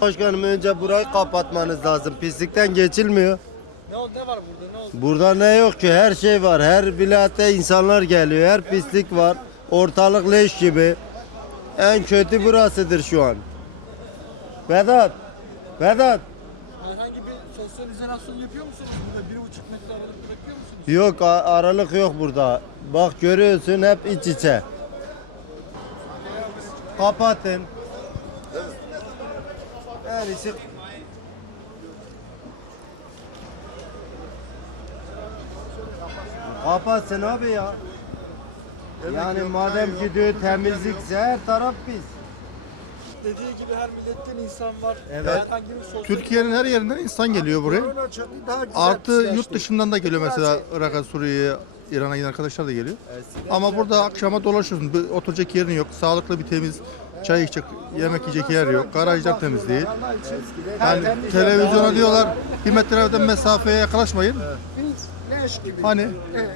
Başkanım önce burayı kapatmanız lazım. Pislikten geçilmiyor. Ne, oldu, ne var burada? Ne oldu? Burada ne yok ki? Her şey var. Her vilayette insanlar geliyor. Her pislik var. Ortalık leş gibi. En kötü burasıdır şu an. Vedat. Vedat. Herhangi bir sosyal izolasyon yapıyor musunuz burada? Bir buçuk metre aralık bırakıyor musunuz? Yok aralık yok burada. Bak görüyorsun hep iç içe. Kapatın. En iyisi Kapatsın abi ya. Yani madem ki diyor temizlikse her taraf pis. Dediği gibi her milletten insan var. Evet. Herhangi bir sosyal Türkiye'nin her yerinden insan geliyor buraya. Artı yurt dışından da geliyor mesela Irak'a, Suriye'ye, İran'a giden arkadaşlar da geliyor. Ama burada akşama dolaşıyorsun. Bir oturacak yerin yok. Sağlıklı bir temiz çay içecek, yemek yiyecek yer yok. Garajlar temiz değil. Yani televizyona diyorlar bir metreden mesafeye yaklaşmayın. Leş gibi. Hani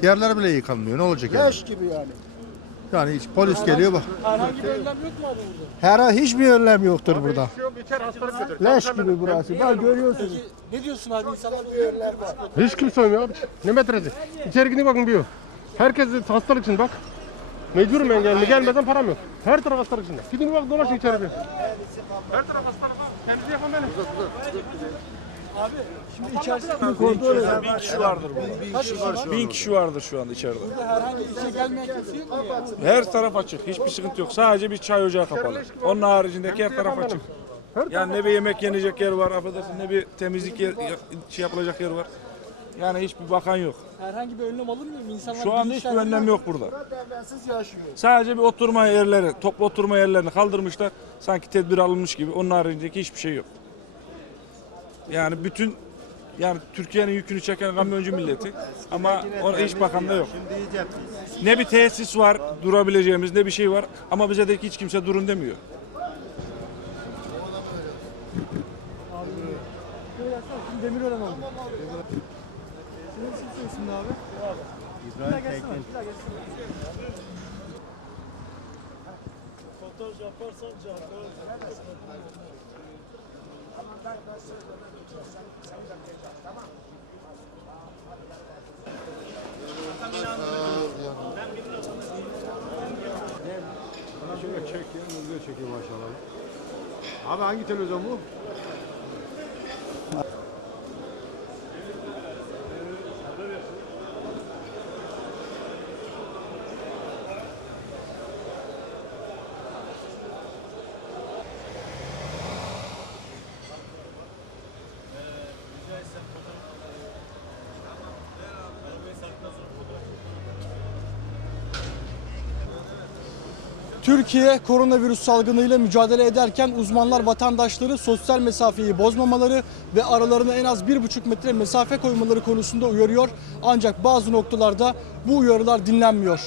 yerler bile yıkanmıyor. Ne olacak yani? Leş gibi yani. Yani hiç polis geliyor bak. herhangi bir önlem yok mu abi burada? Her hiçbir önlem yoktur burada. Leş gibi burası. Bak görüyorsunuz. Peki ne diyorsun abi? İnsanlar bir önlem var. Hiç kimse olmuyor abi. Ne metresi? İçeri gidin bakın bir. Herkes hastalık için bak. Mecburum ben gelme. Gelmeden param yok. Her taraf hastalık içinde. Gidin bak dolaşın içeri bir. Her taraf hastalık. Temizliği yapan benim. Şimdi içerisinde Bin kişi vardır burada. Bin kişi vardır şu anda içeride. herhangi bir işe gelmeyen kimse yok mu? ya? Her taraf açık. Hiçbir sıkıntı yok. Sadece bir çay ocağı kapalı. Onun haricindeki her taraf açık. Yani ne bir yemek yenecek yer var affedersin ne bir temizlik yer, şey yapılacak yer var. Yani hiçbir bakan yok. Herhangi bir önlem alınmıyor mu? İnsanlar Şu anda hiçbir önlem yok burada. Devletsiz yaşıyor. Sadece bir oturma yerleri, toplu oturma yerlerini kaldırmışlar. Sanki tedbir alınmış gibi. Onun haricindeki hiçbir şey yok. Yani bütün yani Türkiye'nin yükünü çeken kamyoncu milleti ama ona hiç bakan da yok. Ne bir tesis var durabileceğimiz ne bir şey var ama bize de hiç kimse durun demiyor. Şimdi Demirören oldu. Senin isim isim ne abi? İbrahim Tekin. Şöyle çek ya. Hızlı çekiyor maşallah. Abi hangi televizyon bu? Türkiye koronavirüs salgınıyla mücadele ederken uzmanlar vatandaşları sosyal mesafeyi bozmamaları ve aralarına en az 1,5 metre mesafe koymaları konusunda uyarıyor. Ancak bazı noktalarda bu uyarılar dinlenmiyor.